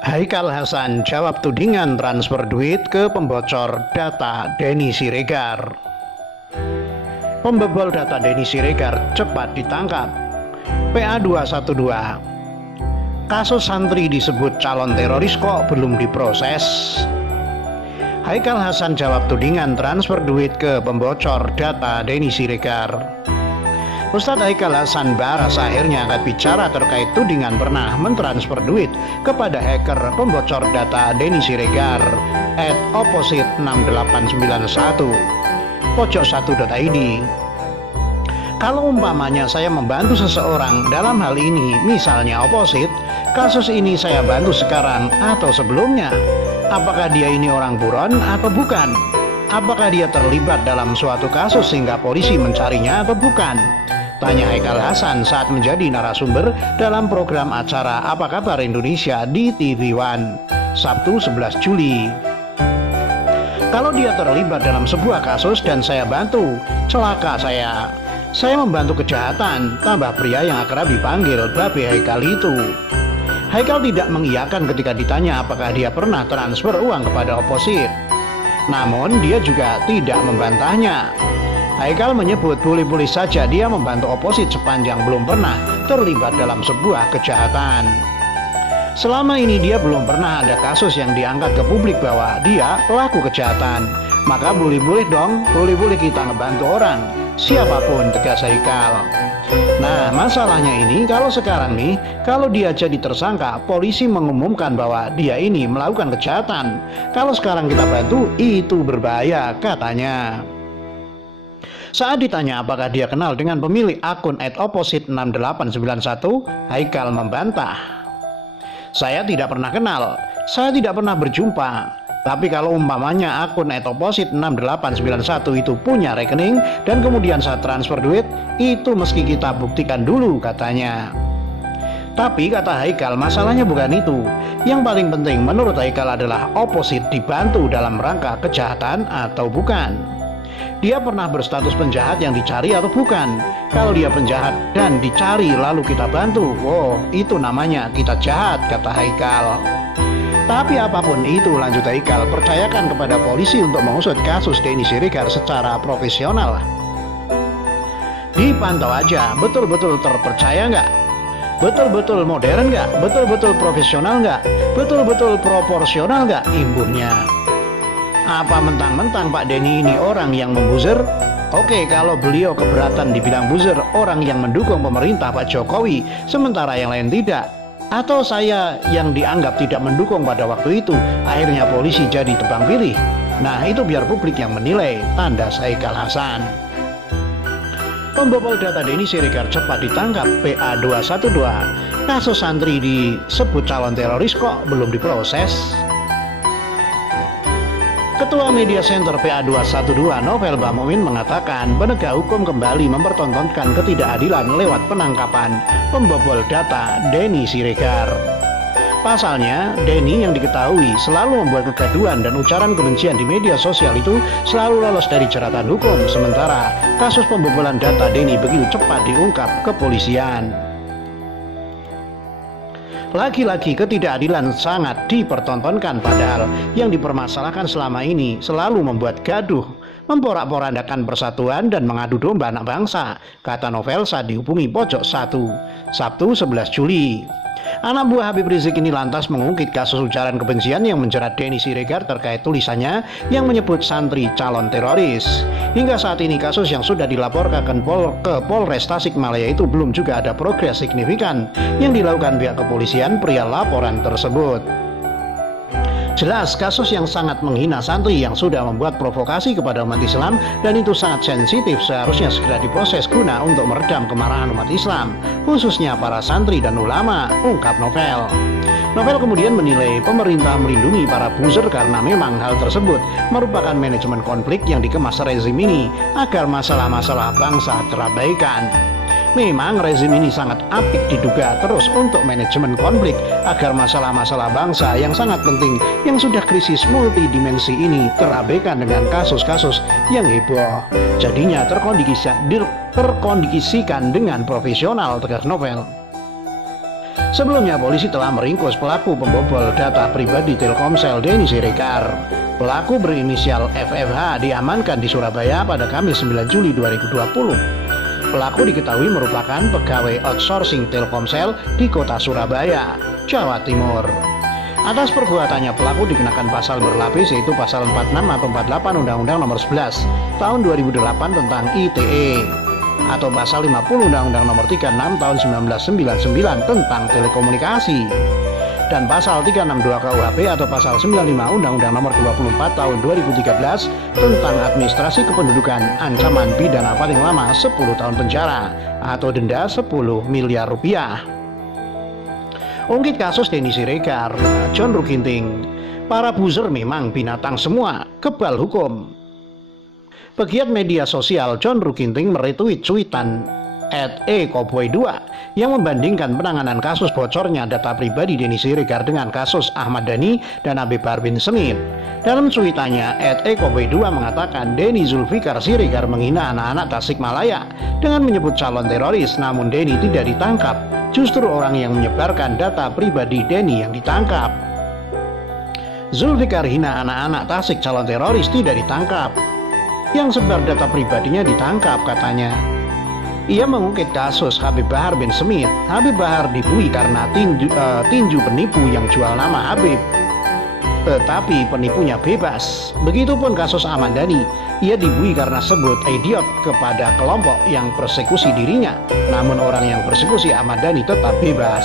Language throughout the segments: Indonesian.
Haikal Hasan jawab tudingan transfer duit ke pembocor data Denny Siregar. Pembobol data Denny Siregar cepat ditangkap. PA 212. Kasus santri disebut calon teroris kok belum diproses. Haikal Hasan jawab tudingan transfer duit ke pembocor data Denny Siregar. Ustadz Haikal Hasan Baras akhirnya angkat bicara terkait tudingan pernah mentransfer duit kepada hacker pembocor data Denny Siregar @opposite6891 pojok1.id. Kalau umpamanya saya membantu seseorang dalam hal ini, misalnya Opposite, kasus ini saya bantu sekarang atau sebelumnya, apakah dia ini orang buron atau bukan? Apakah dia terlibat dalam suatu kasus sehingga polisi mencarinya atau bukan? Tanya Haikal Hasan saat menjadi narasumber dalam program acara Apa Kabar Indonesia di TV One, Sabtu 11 Juli. Kalau dia terlibat dalam sebuah kasus dan saya bantu, celaka saya. Saya membantu kejahatan, tambah pria yang akrab dipanggil Babe Haikal itu. Haikal tidak mengiyakan ketika ditanya apakah dia pernah transfer uang kepada Opposite. Namun dia juga tidak membantahnya. Haikal menyebut boleh-boleh saja dia membantu Opposite sepanjang belum pernah terlibat dalam sebuah kejahatan. Selama ini dia belum pernah ada kasus yang diangkat ke publik bahwa dia pelaku kejahatan. Maka boleh-boleh dong, boleh-boleh kita ngebantu orang, siapapun, tegas Haikal. Nah, masalahnya ini kalau sekarang nih, kalau dia jadi tersangka, polisi mengumumkan bahwa dia ini melakukan kejahatan. Kalau sekarang kita bantu, itu berbahaya, katanya. Saat ditanya apakah dia kenal dengan pemilik akun @opposite6891, Haikal membantah. Saya tidak pernah kenal, saya tidak pernah berjumpa. Tapi kalau umpamanya akun @opposite6891 itu punya rekening dan kemudian saya transfer duit, itu meski kita buktikan dulu, katanya. Tapi kata Haikal, masalahnya bukan itu. Yang paling penting menurut Haikal adalah Opposite dibantu dalam rangka kejahatan atau bukan. Dia pernah berstatus penjahat yang dicari atau bukan? Kalau dia penjahat dan dicari lalu kita bantu, wow, itu namanya kita jahat, kata Haikal. Tapi apapun itu, lanjut Haikal, percayakan kepada polisi untuk mengusut kasus Denny Siregar secara profesional. Dipantau aja, betul-betul terpercaya nggak? Betul-betul modern nggak? Betul-betul profesional nggak? Betul-betul proporsional nggak imbuhnya? Apa mentang-mentang Pak Denny ini orang yang membuzzer? Oke, kalau beliau keberatan dibilang buzzer, orang yang mendukung pemerintah Pak Jokowi, sementara yang lain tidak. Atau saya yang dianggap tidak mendukung pada waktu itu, akhirnya polisi jadi tebang pilih. Nah, itu biar publik yang menilai, tanda Haikal Hasan. Pembobol data Denny Siregar cepat ditangkap, PA 212. Kasus santri disebut calon teroris kok belum diproses? Ketua Media Center PA 212 Novel Bamumin mengatakan penegak hukum kembali mempertontonkan ketidakadilan lewat penangkapan pembobol data Denny Siregar. Pasalnya, Denny yang diketahui selalu membuat kegaduhan dan ujaran kebencian di media sosial itu selalu lolos dari jeratan hukum, sementara kasus pembobolan data Denny begitu cepat diungkap kepolisian. Lagi-lagi ketidakadilan sangat dipertontonkan, padahal yang dipermasalahkan selama ini selalu membuat gaduh, memporak-porandakan persatuan dan mengadu domba anak bangsa, kata Novel saat dihubungi Pojok 1, Sabtu 11 Juli. Anak buah Habib Rizik ini lantas mengungkit kasus ujaran kebencian yang menjerat Denny Siregar terkait tulisannya yang menyebut santri calon teroris. Hingga saat ini kasus yang sudah dilaporkan ke Polres Tasikmalaya itu belum juga ada progres signifikan yang dilakukan pihak kepolisian perihal laporan tersebut. Jelas kasus yang sangat menghina santri yang sudah membuat provokasi kepada umat Islam dan itu sangat sensitif, seharusnya segera diproses guna untuk meredam kemarahan umat Islam, khususnya para santri dan ulama, ungkap Novel. Novel kemudian menilai pemerintah melindungi para buzzer karena memang hal tersebut merupakan manajemen konflik yang dikemas rezim ini agar masalah-masalah bangsa terabaikan. Memang rezim ini sangat apik diduga terus untuk manajemen konflik agar masalah-masalah bangsa yang sangat penting yang sudah krisis multidimensi ini terabaikan dengan kasus-kasus yang heboh. Jadinya terkondisikan dengan profesional, tegas Novel. Sebelumnya polisi telah meringkus pelaku pembobol data pribadi Telkomsel Denny Siregar. Pelaku berinisial FFH diamankan di Surabaya pada Kamis 9 Juli 2020. Pelaku diketahui merupakan pegawai outsourcing Telkomsel di kota Surabaya, Jawa Timur. Atas perbuatannya pelaku dikenakan pasal berlapis, yaitu pasal 46 atau 48 Undang-Undang Nomor 11 Tahun 2008 tentang ITE, atau pasal 50 Undang-Undang Nomor 36 Tahun 1999 tentang telekomunikasi, dan pasal 362 KUHP atau pasal 95 Undang-Undang Nomor 24 Tahun 2013 tentang administrasi kependudukan, ancaman pidana paling lama 10 tahun penjara atau denda 10 miliar rupiah. Ungkit kasus Denny Siregar, John Rukinting. Para buzzer memang binatang semua, kebal hukum. Pegiat media sosial John Rukinting meretweet cuitan @ekoboy2 yang membandingkan penanganan kasus bocornya data pribadi Denny Siregar dengan kasus Ahmad Dhani dan Habib Bahar bin Smith. Dalam cuitannya, @ekoboy2 mengatakan Denny Zulfikar Siregar menghina anak-anak Tasikmalaya dengan menyebut calon teroris, namun Denny tidak ditangkap. Justru orang yang menyebarkan data pribadi Denny yang ditangkap. Zulfikar hina anak-anak Tasik calon teroris tidak ditangkap. Yang sebar data pribadinya ditangkap, katanya. Ia mengungkit kasus Habib Bahar bin Smith. Habib Bahar dibui karena tinju penipu yang jual nama Habib, tetapi penipunya bebas. Begitupun kasus Ahmad Dhani. Ia dibui karena sebut idiot kepada kelompok yang persekusi dirinya, namun orang yang persekusi Ahmad Dhani tetap bebas.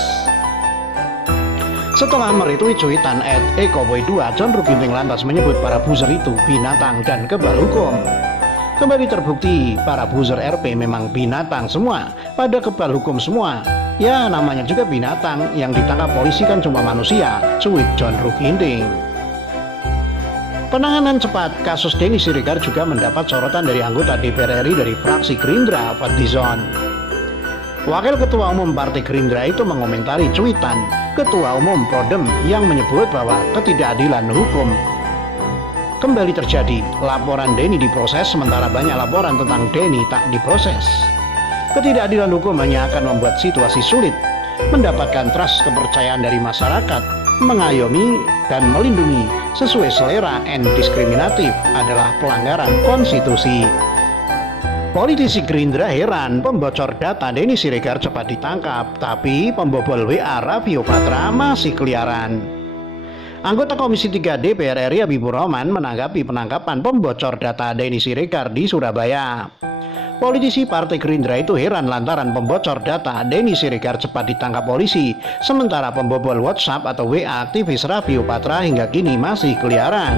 Setelah meretweet cuitan @ekoboy2, John Rukinting lantas menyebut para buzzer itu binatang dan kebal hukum. Kembali terbukti para buzzer RP memang binatang semua, pada kebal hukum semua. Ya, namanya juga binatang, yang ditangkap polisi kan cuma manusia, cuit John Rukinting. Penanganan cepat kasus Denny Siregar juga mendapat sorotan dari anggota DPR RI dari fraksi Gerindra, Fadlizon. Wakil Ketua Umum Partai Gerindra itu mengomentari cuitan Ketua Umum Prodem yang menyebut bahwa ketidakadilan hukum kembali terjadi. Laporan Denny diproses, sementara banyak laporan tentang Denny tak diproses. Ketidakadilan hukum hanya akan membuat situasi sulit, mendapatkan trust kepercayaan dari masyarakat, mengayomi dan melindungi sesuai selera and diskriminatif adalah pelanggaran konstitusi. Politisi Gerindra heran pembocor data Denny Siregar cepat ditangkap, tapi pembobol WA Raffio Patra masih keliaran. Anggota Komisi 3 DPR RI Habibur Rahman menanggapi penangkapan pembocor data Denny Siregar di Surabaya. Politisi Partai Gerindra itu heran lantaran pembocor data Denny Siregar cepat ditangkap polisi, sementara pembobol WhatsApp atau WA aktivis Raffio Patra hingga kini masih keliaran.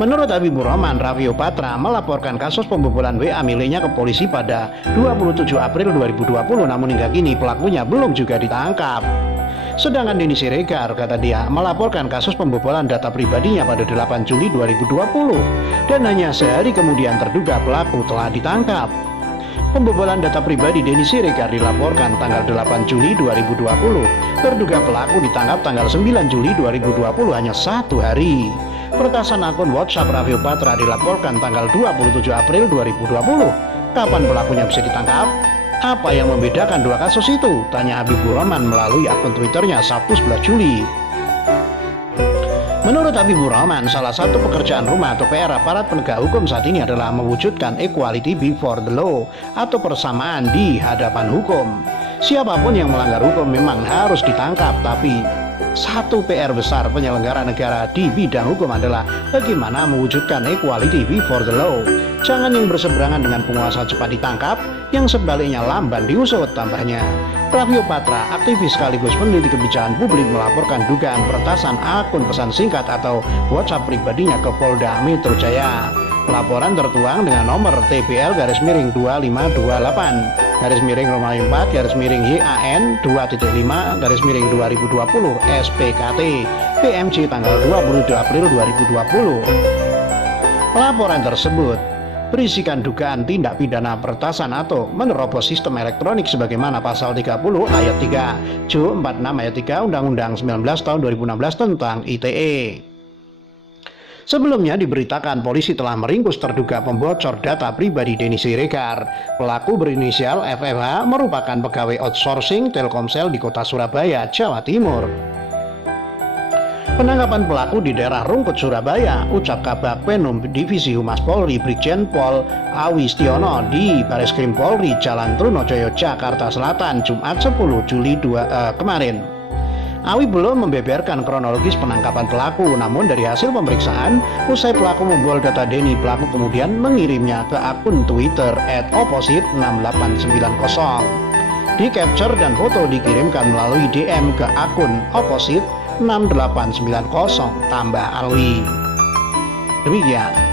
Menurut Habibur Rahman, Raffio Patra melaporkan kasus pembobolan WA miliknya ke polisi pada 27 April 2020, namun hingga kini pelakunya belum juga ditangkap. Sedangkan Denny Siregar, kata dia, melaporkan kasus pembobolan data pribadinya pada 8 Juli 2020 dan hanya sehari kemudian terduga pelaku telah ditangkap. Pembobolan data pribadi Denny Siregar dilaporkan tanggal 8 Juli 2020. Terduga pelaku ditangkap tanggal 9 Juli 2020, hanya 1 hari. Peretasan akun WhatsApp Raffio Patra dilaporkan tanggal 27 April 2020. Kapan pelakunya bisa ditangkap? Apa yang membedakan dua kasus itu? Tanya Habibur Rahman melalui akun Twitternya Sabtu 11 Juli. Menurut Habibur Rahman, salah satu pekerjaan rumah atau PR aparat penegak hukum saat ini adalah mewujudkan equality before the law atau persamaan di hadapan hukum. Siapapun yang melanggar hukum memang harus ditangkap, tapi satu PR besar penyelenggara negara di bidang hukum adalah bagaimana mewujudkan equality before the law. Jangan yang berseberangan dengan penguasa cepat ditangkap, yang sebaliknya lamban diusut, tambahnya. Raffio Patra, aktivis sekaligus peneliti kebijakan publik, melaporkan dugaan peretasan akun pesan singkat atau WhatsApp pribadinya ke Polda Metro Jaya. Laporan tertuang dengan nomor TPL-2528-4-YAN 2.5-2020 SPKT PMJ tanggal 20 April 2020. Laporan tersebut berisikan dugaan tindak pidana peretasan atau menerobos sistem elektronik sebagaimana pasal 30 ayat 3 Jo 46 ayat 3 Undang-Undang 19 tahun 2016 tentang ITE. Sebelumnya diberitakan polisi telah meringkus terduga pembocor data pribadi Denny Siregar. Pelaku berinisial FFH merupakan pegawai outsourcing Telkomsel di kota Surabaya, Jawa Timur. Penangkapan pelaku di daerah Rungkut, Surabaya, ucap Kabak Penum Divisi Humas Polri Brigjen Pol Awistiono di Bareskrim Polri Jalan Trunojoyo, Jakarta Selatan, Jumat 10 Juli kemarin. Awi belum membeberkan kronologis penangkapan pelaku, namun dari hasil pemeriksaan, usai pelaku membobol data Denny, pelaku kemudian mengirimnya ke akun Twitter @opposite6890. Di capture dan foto dikirimkan melalui DM ke akun opposite 6890 tambah Alwi. Demikian.